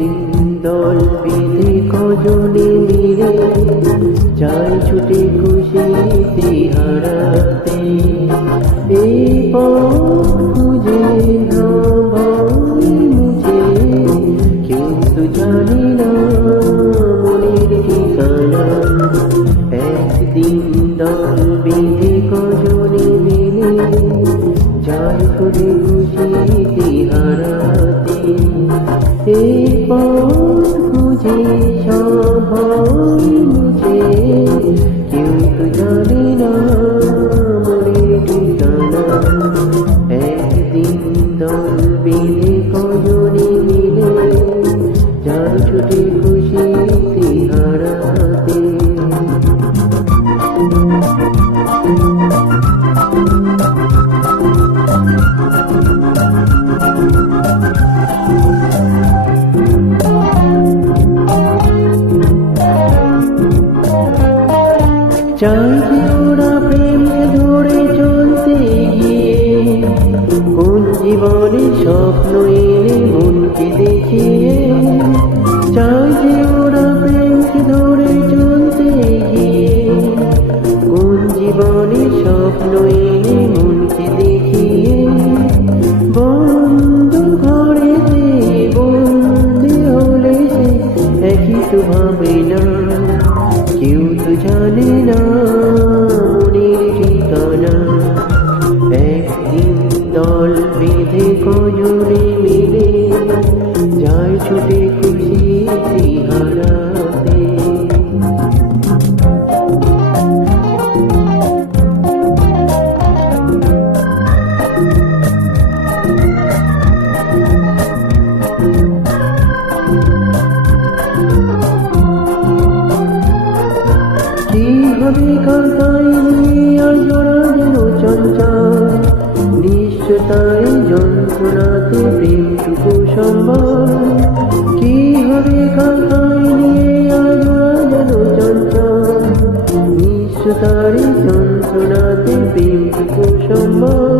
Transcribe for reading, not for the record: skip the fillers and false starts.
একদিন দল বেঁধে কজনে মিলে যায় ছুটে খুশিতে হারাতে। এই পথ খুঁজে না ভয় মুছে, কেউ তো জানে না মনের ঠিকানা। একদিন দল বেঁধে কজনে মিলে যায় ছুটে খুশিতে হারাতে। এই পথ খুঁজে সব ভয় মুছে, কেউ তো জানে না মনের ঠিকানা। একদিন দল বেঁধে কজনে মিলে যায় ছুটে খুশিতে হারাতে। চাই যে ওরা প্রেমে ধরে চলতে গিয়ে কোন জীবনে স্বপ্ন এনে মনকে দেখিয়ে। চাই যে ওরা প্রেমকে ধরে চলতে গিয়ে কোন জীবনে স্বপ্ন এনে মনকে দেখিয়ে। বন্ধু ঘরেতে বন্দি হলে সে একই তো ভাবে না, কেউ তো জানে না মনের ঠিকানা। একদিন দল বেঁধে কজনে মিলে যায় ছুটে খুশিতে হারাতে। কি হবে কালটাই আজ ওরা যেন চঞ্চল, নিশ্চয়তাই যন্ত্রণাতে প্রেমটুকু সম্ভব। কি হবে কালটাই আজ ওরা যেন চঞ্চল, নিশ্চয়তাই যন্ত্রণাতে প্রেমটুকু সম্ভব।